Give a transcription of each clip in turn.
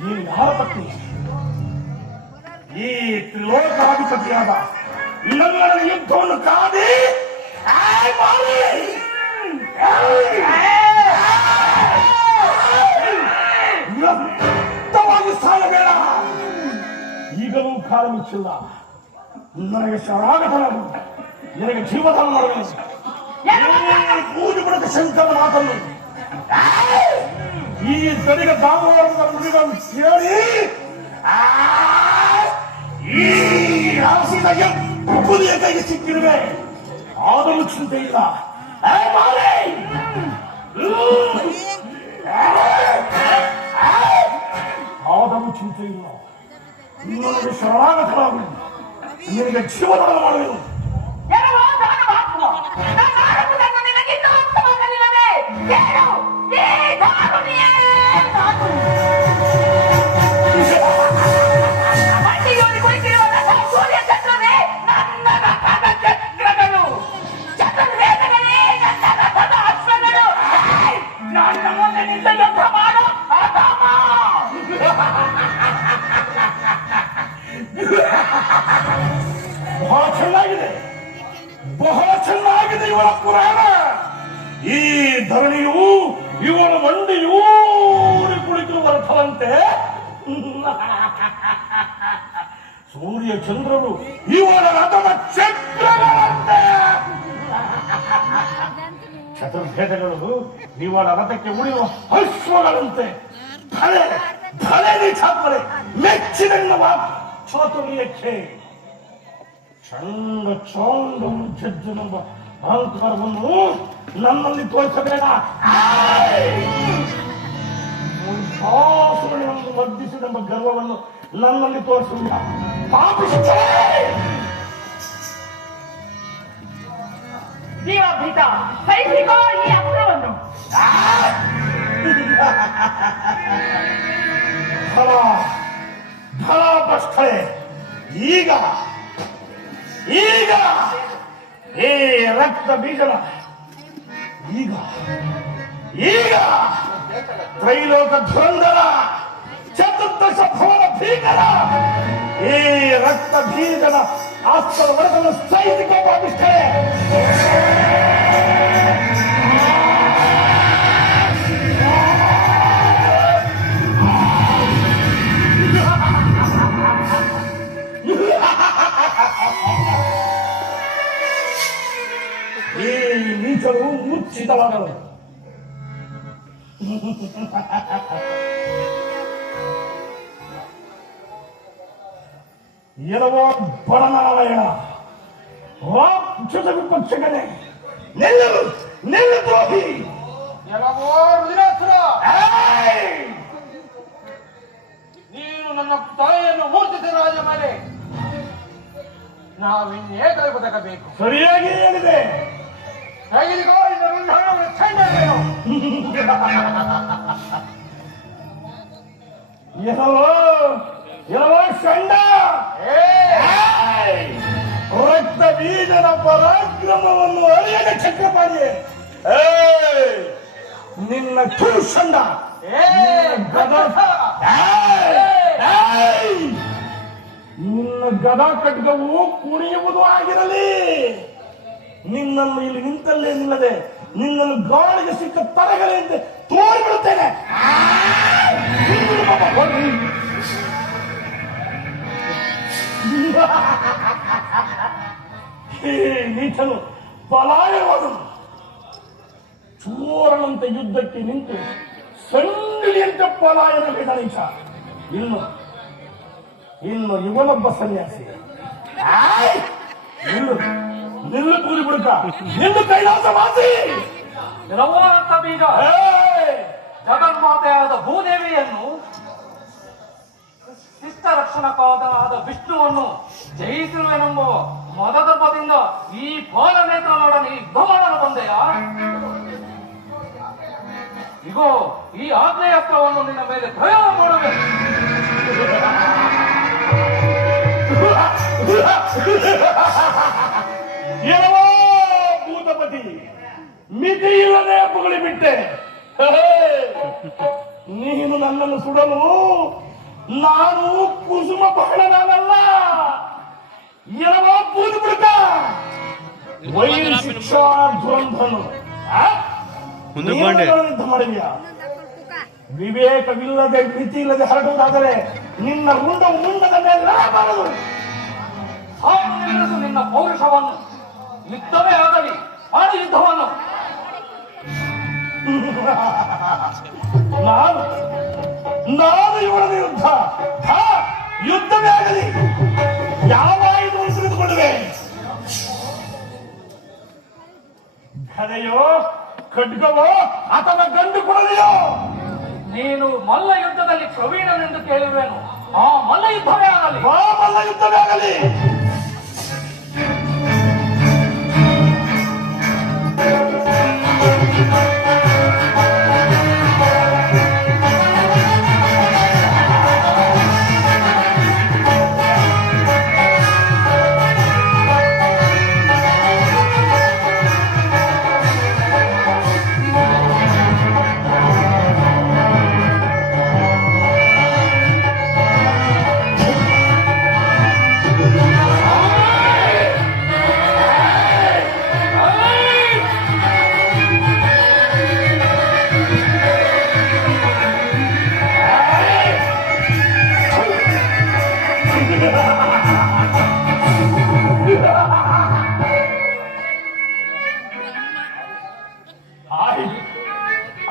ನೀನು ಯಾರ ಪತ್ನಿ? ಈ ತ್ರಿಲೋಕಾಧಿಪತಿಯಾದ ನನ್ನ ಯುದ್ಧವನ್ನು ಕಾದಿ ವ್ಯರ್ಥವಾಗಿ ಸಾಯಬೇಡ. ಈಗಲೂ ಕಾಲ ಮುಚ್ಚಿಲ್ಲ. ನನಗೆ ಶರಾಗತನ, ನಿನಗೆ ಜೀವದಾನ ಮಾಡಬೇಕು. ಕೂಡಿ ಬಿಡಕ ಶಂಕರ ಮಾತನ್ನು ಈ ತಡಿಗ ದಾಮೋದರ ನುಡಿಗಳನ್ನು ಕೇಳಿ ಈ ರಾಸಿದ ಪುಲಿಯ ಕೈಗೆ ಸಿಕ್ಕಿರುವೆ. ಆದರೂ ಚಿಂತೆ ಇಲ್ಲ. ಆದರೂ ಚಿಂತೆ ಇಲ್ಲ. ನಿಮಗೆ ಶರಣಾಗತರಾಗು, ನಿನಗೆ ಜೀವದಾನ ಮಾಡುವೆನು. ಬಹಳ ಚೆನ್ನಾಗಿದೆ, ಬಹಳ ಚೆನ್ನಾಗಿದೆ ಇವಳ ಪುರಾಣ. ಈ ಧರಣಿಯು ಇವಳ ಮಂಡಿಯೂ ಕುಳಿತಿರುವ ರಥವಂತೆ, ಸೂರ್ಯ ಚಂದ್ರರು ಇವಳ ರಥದ ಚಕ್ರಗಳಂತೆ, ಚತುರ್ಭೇದಗಳು ಇವಳ ರಥಕ್ಕೆ ಉಳಿಯುವ ಅಶ್ವಗಳಂತೆ. ಧಳೆ ಧಳೆ ಛಾಪರೆ ಮೆಚ್ಚಿದೆನ್ನುವ ಚಾತುರ್ಯಕ್ಕೆ ಚಂಡ ಚೋಂಡ ಜಜ್ಜನೆಂಬ ಅಹಂಕಾರವನ್ನು ನನ್ನಲ್ಲಿ ತೋರಿಸಬೇಡ. ಶಾಸುರನನ್ನು ವರ್ಧಿಸಿದೆಂಬ ಗರ್ವವನ್ನು ನನ್ನಲ್ಲಿ ತೋರಿಸುವುದಿಲ್ಲ. ಪಾಪಿಷ್ಠೆ ಜೀವಾಭೀತ ಸೈನಿಕೋ ಈ ಅಸ್ತ್ರವನ್ನು. ಧಳಾಪಷ್ಠೆ ಈಗ ಈಗ ಈ ರಕ್ತ ಬೀಜನ ಈಗ ಈಗ ತ್ರೈಲೋಕ ಧುರಂಧರ ಚತುರ್ದಶ ಭವನ ಭೀಕರ ಈ ರಕ್ತ ಬೀಜನ ಆಸ್ಪದ ವರ್ಗವನ್ನು ಸೈನಿಕ ಪಾಪಿಷ್ಠೆ. ಈ ನೀಚರು ಮುಚ್ಚಿತವಾದವರು. ಎಲ್ಲವೋ ಬಡನಾರಾಯಣ ರಾಕ್ಷಸ ವಿಪಕ್ಷಕನೇ, ನೆಲ್ಲು ನೆಲ್ಲು ದ್ರೋಹಿ, ಎಲ್ಲವೋ ವಿನಾಸುರ, ನೀನು ನನ್ನ ತಾಯಿಯನ್ನು ಮೂರ್ತಿಸಿ ರಾಜ ಮೇಲೆ ನಾವಿನ್ನೇಕಲೆ ಬದುಕಬೇಕು. ಸರಿಯಾಗಿ ಹೇಳಿದೆ. ತೆಗೆದುಕೋ ಇದನ್ನು ಚೆಂಡೇನು. ಎಲ್ಲವೋ ಷಂಡ, ರಕ್ತ ಬೀಜದ ಪರಾಕ್ರಮವನ್ನು ಅರಿಯದ ಚಕ್ರಪಾಣಿ ನಿನ್ನ ಷಂಡ ನಿನ್ನ ಗದಾ ಖಡ್ಗವು ಕುಣಿಯುವುದು ಆಗಿರಲಿ. ನಿನ್ನನ್ನು ಇಲ್ಲಿ ನಿಂತಲ್ಲೇ ನಿಲ್ಲದೆ ನಿನ್ನನ್ನು ಗಾಳಿಗೆ ಸಿಕ್ಕ ತರಗಲೆಂತೆ ತೋರಿಬಿಡುತ್ತೇನೆ. ನೀಚನು ಪಲಾಯವಾದನು. ಚೋರನಂತೆ ಯುದ್ಧಕ್ಕೆ ನಿಂತು ಸಂಗಡಿಯಂತೆ ಪಲಾಯನ ಗಣೇಶ. ಇನ್ನು ಇವನೊಬ್ಬ ಸನ್ಯಾಸಿ. ನಿಲ್ಲು ನಿಲ್ಲು ಕೂಲಿ ಬಿಡುಕ, ನಿಲ್ಲು ಕೈಲಾಸವಾಸಿ. ರಥ ಬೀಜ ಜಗನ್ಮಾತೆಯಾದ ಭೂದೇವಿಯನ್ನು, ಶಿಷ್ಟ ರಕ್ಷಣಕಾದ ವಿಷ್ಣುವನ್ನು ಜಯಿಸಿರುವೆನೆಂಬ ಮದದರ್ಪದಿಂದ ಈ ಬಾಲನೇತ್ರನೊಡನೆ ಯುದ್ಧ ಮಾಡಲು ಬಂದೆಯಾ? ಇಗೋ ಈ ಆಗ್ನೇಯಾಸ್ತ್ರವನ್ನು ನಿನ್ನ ಮೇಲೆ ಪ್ರಯೋಗ ಮಾಡುವೆ. ಏನೋ ಭೂತಪತಿ ಮಿತಿ ಇಲ್ಲದೆ ಪುಗಳಿ ಬಿಟ್ಟೆ. ನೀನು ನನ್ನನ್ನು ಸುಡಲು ನಾನು ಕುಸುಮ ಬಹಳನಲ್ಲ ಯಾವ ಬೂದು ಬಿಡುತ್ತ ವೈನ್ ಶಿಕ್ಷಾ ದುರಂಧನು ಯುದ್ಧ ಮಾಡಿದ್ಯಾ? ವಿವೇಕವಿಲ್ಲದೆ ಪ್ರೀತಿ ಇಲ್ಲದೆ ಹರಡುವುದಾದರೆ ನಿನ್ನ ಮುಂಡದ ಮೇಲೆ ಬಾರದು. ನಿಲ್ಲಿಸು ನಿನ್ನ ಪೌರುಷವನ್ನು. ಯುದ್ಧವೇ ಆಗಲಿ, ಮಾಡು ಯುದ್ಧವನ್ನು. ನಾನು ಇವಳದ ಯುದ್ಧ ಯುದ್ಧವೇ ಆಗಲಿ, ಯಾವ ಆಯುಧವನ್ನು ತೆಗೆದುಕೊಳ್ಳುವೆ? ಗದೆಯೋ ಖಡ್ಗವೋ ಅಥವಾ ಗಂಡು ಕೊಡಲೆಯೋ? ನೀನು ಮಲ್ಲ ಯುದ್ಧದಲ್ಲಿ ಪ್ರವೀಣನೆಂದು ಕೇಳಿರುವೆನು. ಆ ಮಲ್ಲ ಯುದ್ಧವೇ ಆಗಲಿ, ಮಲ್ಲ ಯುದ್ಧವೇ ಆಗಲಿ.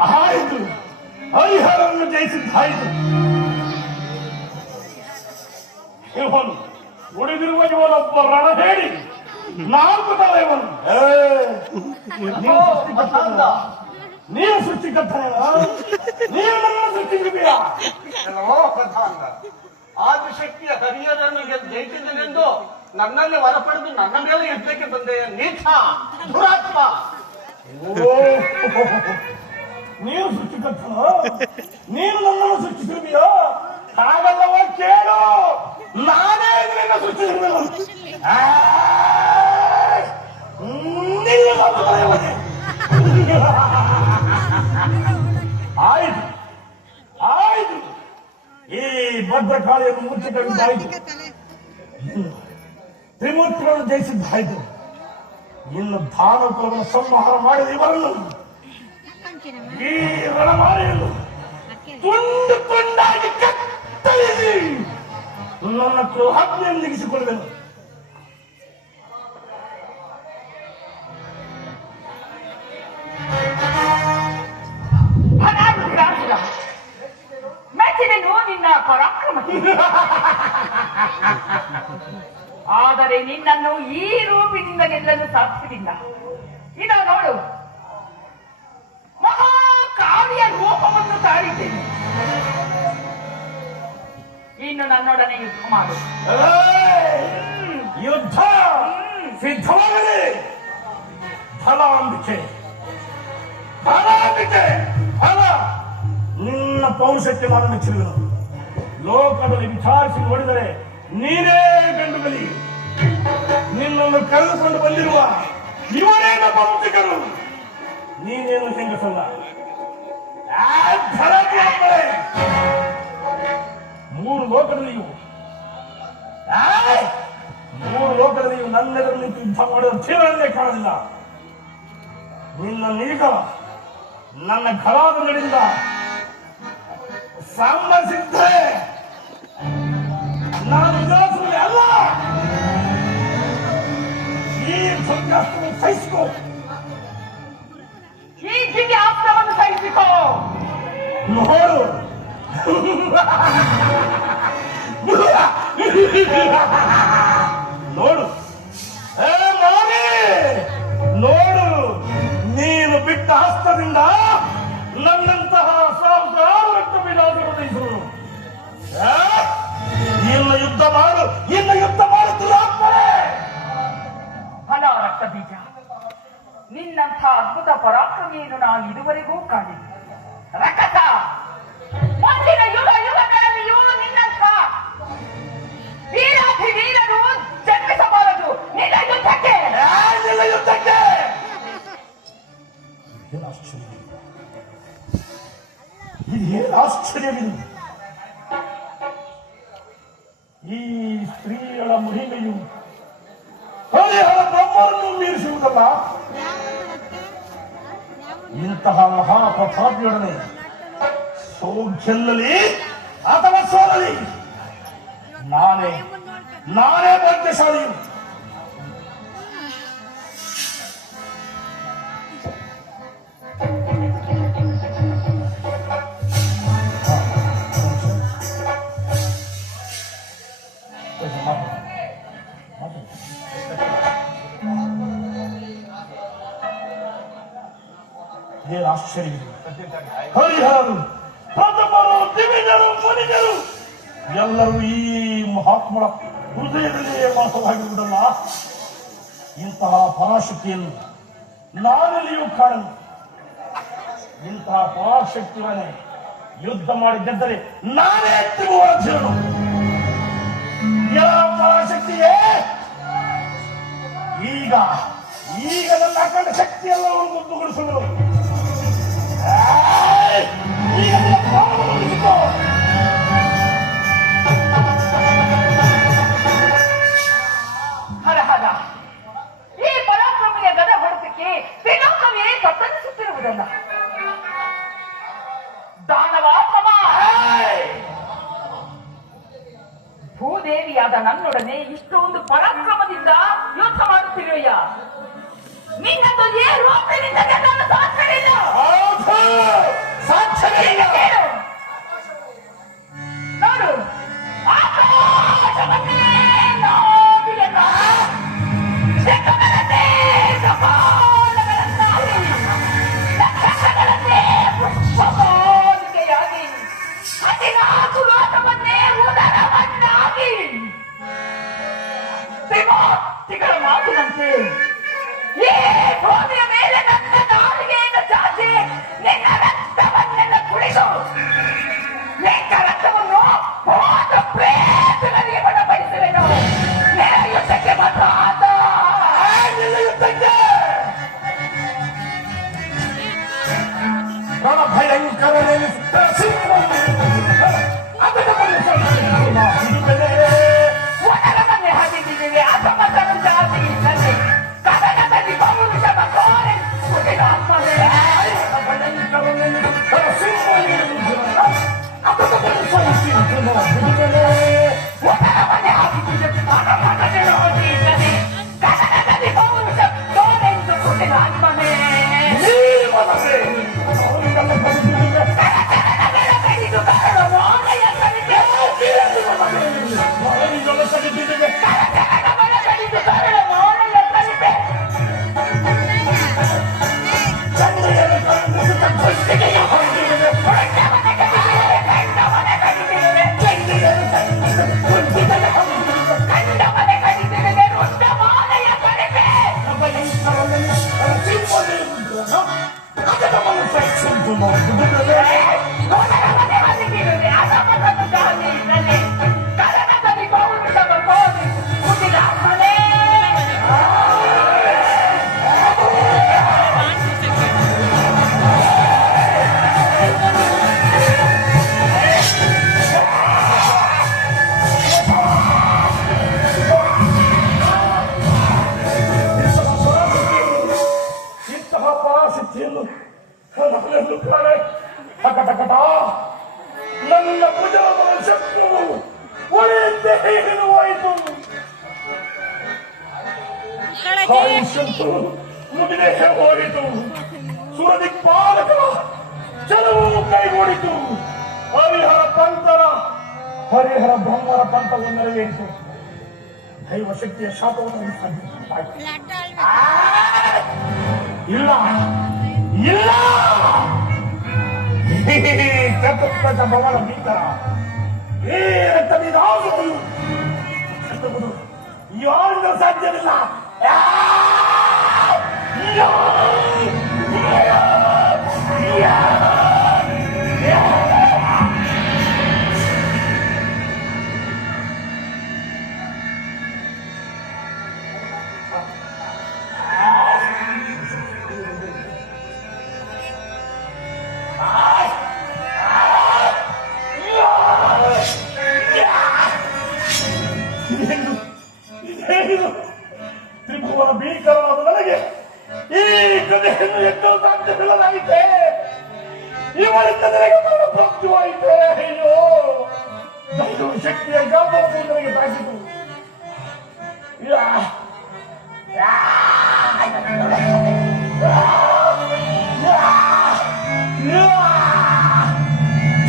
ಆಯ್ತು, ಹರಿಹರನ್ನು ಜಯಿಸಿದ್ದಾಯ್ತು. ಇವನು ಉಳಿದಿರುವ ಇವನೊಬ್ಬ ರಣಬೇಡಿ, ನಾಲ್ಕು ತಲೆ ಇವನು. ನೀನು ಸೃಷ್ಟಿಕರ್ತನೇ, ನೀನು ನನ್ನ ಸೃಷ್ಟಿಸಿದೆಯಾ? ಆದಿಶಕ್ತಿಯ ಹರಿಹರನ್ನು ಜಯಿಸಿದನೆಂದು ನನ್ನಲ್ಲಿ ವರ ಪಡೆದು ನನ್ನ ಮೇಲೆ ಯುದ್ಧಕ್ಕೆ ಬಂದೆ. ನೀಚ ದುರಾತ್ಮ. ನೀನು ಸೃಷ್ಟಿಕರ್ತನ, ನೀನು ನನ್ನನ್ನು ಸೃಷ್ಟಿಸಿದೆಯೋ? ಹಾಗಲ್ಲವ, ಕೇಳು, ನಾನೇ ನಿನ್ನ ಸೃಷ್ಟಿಸಿದ. ಆಯ್ತು ಆಯ್ತು, ಈ ಭದ್ರಕಾಳಿಯನ್ನು ಮುಚ್ಚಿಕೊಂಡಿದ್ದಾಯ್ತು, ತ್ರಿಮೂರ್ತಿಗಳನ್ನು ಜಯಿಸಿದ್ದಾಯ್ತು. ಇನ್ನು ದಾನಕುಲವನ್ನು ಸಂಹಾರ ಮಾಡಿದ ಇವರನ್ನು ಈ ರಣಮಾಲೆಯನ್ನು ತುಂಡು ತುಂಡಾಗಿ ಕತ್ತರಿಸಿ ನನ್ನ ಆಜ್ಞೆಯನ್ನು ಲಿಖಿಸಿಕೊಳ್ಳುವೆನು. ಮೆಚ್ಚಿದೆನು ನಿನ್ನ ಪರಾಕ್ರಮ. ಆದರೆ ನಿನ್ನನ್ನು ಈ ರೂಪಿನಿಂದ ಗೆಲ್ಲಲು ಸಾಧ್ಯವಿಲ್ಲ. ಇದ ನೋಡು, ಮಹಾಕಾವ್ಯ ರೂಪವನ್ನು ತಾಳಿದ್ದೇನೆ. ಇನ್ನು ನನ್ನೊಡನೆ ಯುದ್ಧ ಮಾಡು. ಯುದ್ಧ ಸಿದ್ಧವಾಗಲಿ. ಫಲಾಂಬಿಕೆ ಫಲಾಂಬಿಕೆ ಫಲ. ನಿನ್ನ ಪೌರುಷಕ್ಕೆ ನಾನು ಮೆಚ್ಚಿರುವೆನು. ಲೋಕದಲ್ಲಿ ವಿಚಾರಿಸಿ ನೋಡಿದರೆ ನೀನೇ ಗಂಡುಗಲಿ. ನಿನ್ನನ್ನು ಕರೆದುಕೊಂಡು ಬಂದಿರುವ ಇವರೇ ನಮ್ಮ ವಂಶಿಕರು. ನೀನೇನು ಹೆಂಗಸಲ್ಲ. ಮೂರು ಲೋಕದಲ್ಲಿಯೂ ನನ್ನೆದುರು ನಿಂತು ಯುದ್ಧ ಮಾಡಿದ ತೀರನ್ನೇ ಕಾಣಲಿಲ್ಲ. ನಿನ್ನೀಗ ನನ್ನ ಘರಾದಗಳಿಂದ ಸಂಬಂಧಿಸಿದ್ದರೆ ನಾನು ವಿಲಾಸವೇ ಅಲ್ಲ. ಈ ಸಂಘರ್ಷವನ್ನು ಸಹಿಸಿಕೋ. ಈ ದಿವ್ಯ ಆಸ್ತ್ರವನ್ನು ಸಹಿಸಿಕೋ. ನೋಡು, ನೋಡು, ನೋಡು, ನೀನು ಬಿಟ್ಟ ಹಸ್ತದಿಂದ ನನ್ನಂತಹ ಸಾವಿರಾರು ರಕ್ತ ವಿನಾಶಗಳು. ಇನ್ನು ಯುದ್ಧ ಮಾಡು, ಇನ್ನು ಯುದ್ಧ ಮಾಡುತ್ತಿಲ್ಲ. ಫಲ ರಕ್ತ ಬೀಜ, ನಿನ್ನಂಥ ಅದ್ಭುತ ಪರಾಕ್ರಮಿಯನ್ನು ನಾನು ಇದುವರೆಗೂ ಕಾಣಿಲ್ಲ. ರಕಸ, ಮುಂದಿನ ಯುಗಗಳಲ್ಲಿಯೂ ನಿನ್ನಂಥ ವೀರಾಧಿವೀರರು ಜನ್ಮಿಸಬಾರದು. ಮಹಿಮೆಯು ಹರಿಹರ ಬ್ರಹ್ಮರನ್ನು ಮೀರಿಸುವುದಲ್ಲ. ಇಂತಹ ಮಹಾಪ್ರತಾಪಿಯೊಡನೆ ಗೆಲ್ಲಲಿ ಅಥವಾ ಸೋಲಲಿ ನಾನೇ ಭಾಗ್ಯಶಾಲಿಯು. ಏನು ಆಶ್ಚರ್ಯ! ಹರಿಹರರು, ಪ್ರಥಮರು, ದಿವ್ಯರು, ಮುನಿಜರು ಎಲ್ಲರೂ ಈ ಮಹಾತ್ಮರ ಹೃದಯದಲ್ಲಿಯೇ ವಾಸವಾಗಿರುವುದಲ್ಲ. ಇಂತಹ ಪರಾಶಕ್ತಿಯನ್ನು ನಾನೆಲ್ಲಿಯೂ ಕಾಣಲು. ಇಂತಹ ಪರಾಶಕ್ತಿಯನ್ನೇ ಯುದ್ಧ ಮಾಡಿ ಗೆದ್ದರೆ ನಾನೇ ತಿರುಗುವ ಅರ್ಜುನನು. ಪರಾಶಕ್ತಿಯೇ ಈಗ ನನ್ನ ಅಖಂಡ ಶಕ್ತಿಯೆಲ್ಲವನ್ನು ಮುದ್ದುಗೊಳಿಸುವುದು. ಈಗ ಹರಹರ, ಈ ಪರಾಕ್ರಮಿಯ ಗದ ಹೊಡೆತಕ್ಕೆ ತ್ರಿಲೋಕವೇ ತತ್ತರಿಸುತ್ತಿರುವುದಲ್ಲ. ದಾನವಾಪಮ ಭೂದೇವಿಯಾದ ನನ್ನೊಡನೆ ಇಷ್ಟೊಂದು ಪರಾಕ್ರಮದಿಂದ ಯುದ್ಧ ಮಾಡುತ್ತಿರುವೆಯ? ನಿನ್ನದು ಏನು ರೂಪದಿಂದ ಗೆಲ್ಲಲು ಸಾಧ್ಯವಿಲ್ಲ. ನೋಡು, ಆಕಾಶವನ್ನೇ ನೋಡಿಲ್ಲ, ಜಗವನ್ನೇ ಕಪಾಲಗಳನ್ನಾಗಿ, ನಕ್ಷತ್ರಗಳನ್ನೇ ಪುಷ್ಪಮಾಲಿಕೆಯಾಗಿ, 14 ಲೋಕವನ್ನೇ ಉದರವನ್ನಾಗಿ, ತ್ರಿಮೂರ್ತಿಗಳ ಮಾತಿನಂತೆ ಈ ಭೂಮಿಯ ಮೇಲೆ ನನ್ನ ನಾಲಿಗೆಯನ್ನು ಚಾಚಿ ನಿನ್ನ ರಕ್ತವನ್ನೆಲ್ಲ ಕುಡಿದು ನಿನ್ನ ರಕ್ತವನ್ನು ಹೋದ ಪ್ರೇತಗಳಿಗೆ ಬಡಪಡಿಸುವೆನು. ನಿನ್ನ ಯುದ್ಧಕ್ಕೆ ಮಾತ್ರ ಆತ ಯುದ್ಧಕ್ಕೆ ಭಯಂಕರ ಒಣಗಮನೆ ಹಾಕಿದ್ದೀವಿ. ಅಸಮತನ ಜಾತಿ ಇದ್ದಲ್ಲಿ ಕದನದಲ್ಲಿ ಪೌರುಷ ಬಕೋರೆ ಕುಟಿಲಾತ್ಮವೇ ಒಣಗಮನೆ ಹಾಕಿದ್ದೀವಿ. ಅಸಮತನ ಜಾತಿ ಇದ್ದಲ್ಲಿ ಕದನದಲ್ಲಿ ಪೌರುಷ ಕೋರೆಂದು ಕುಟಿಲಾತ್ಮವೇ ಕಡಿದು ಕರಳು ಮೋನೆಯ ಕಡಿದು ಕರಳು ಮೋನೆಯ ಕಡಿದೆ ಕಂಡವನೆ ಕಡಿದಿದೆ ರುಂಡ ಮಾಲೆಯ ಕಡಿದೆ ಒಣಗಮನೆ ಹಾಕಿದ್ದೀವಿ. ಅಸಮತನ ಜಾತಿ ಇದ್ದಲ್ಲಿ ಕದನದಲ್ಲಿ ಪೌರುಷ ಬಕೋರೆ ಕುಟಿಲಾತ್ಮವೇ ಇಂತಹ ಪರಾಶಕ್ತಿಯನ್ನು ನನ್ನೆಲ್ಲೂ ಕಾಣೆ. ಟಕಟಕಟ ನನ್ನ ಭುಜದ ಶಕ್ತಿಯು ಒಳೆಯಂತೆ ಹೋಯಿತು. ಆಯುಷ್ಯಂತೂ ಮುಗಿದೇ ಹೋಯಿತು. ಸುರದಿಕ್ಪಾಲಕರ ಛಲವು ಕೈಗೂಡಿತು. ಹರಿಹರ ಬ್ರಹ್ಮರ ಪಂಥವು ನೆರವೇರಿತು. ದೈವ ಶಕ್ತಿಯ ಶಾಪವನ್ನು ಇಲ್ಲ ಇಲ್ಲ ಚತುರ್ಥ ಭವನ ಭೀಕರ ಈ ರಕ್ತವಿದಾಗುವುದು ಯಾರಿಂದ ಸಾಧ್ಯವಿಲ್ಲ. ಇದರಿಂದ ನನಗೆ ಮರಣ ಪ್ರಾಪ್ತಿವಾಯಿತೆ. ಅಯ್ಯೋ ದೈವ ಶಕ್ತಿಯ ಗಾಬು ನನಗೆ ತಾಕಿತು. ಯಾ ಯಾ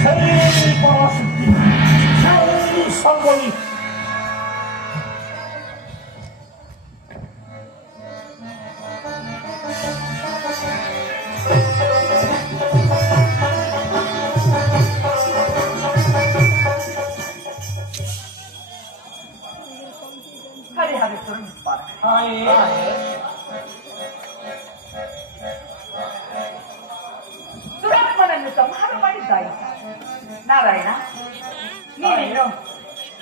ಜೈ ಪರಾಶಕ್ತಿ, ಜೈ ಸಂಗೊಳ್ಳಿ. ಹರಿಹರೇಶ್ವರ ನಿತ್ಪಾದ ದುರಾತ್ಮನನ್ನು ಸಂಹಾರ ಮಾಡಿದ್ದಾಯಿತು. ನಾರಾಯಣ, ನೀನೇನು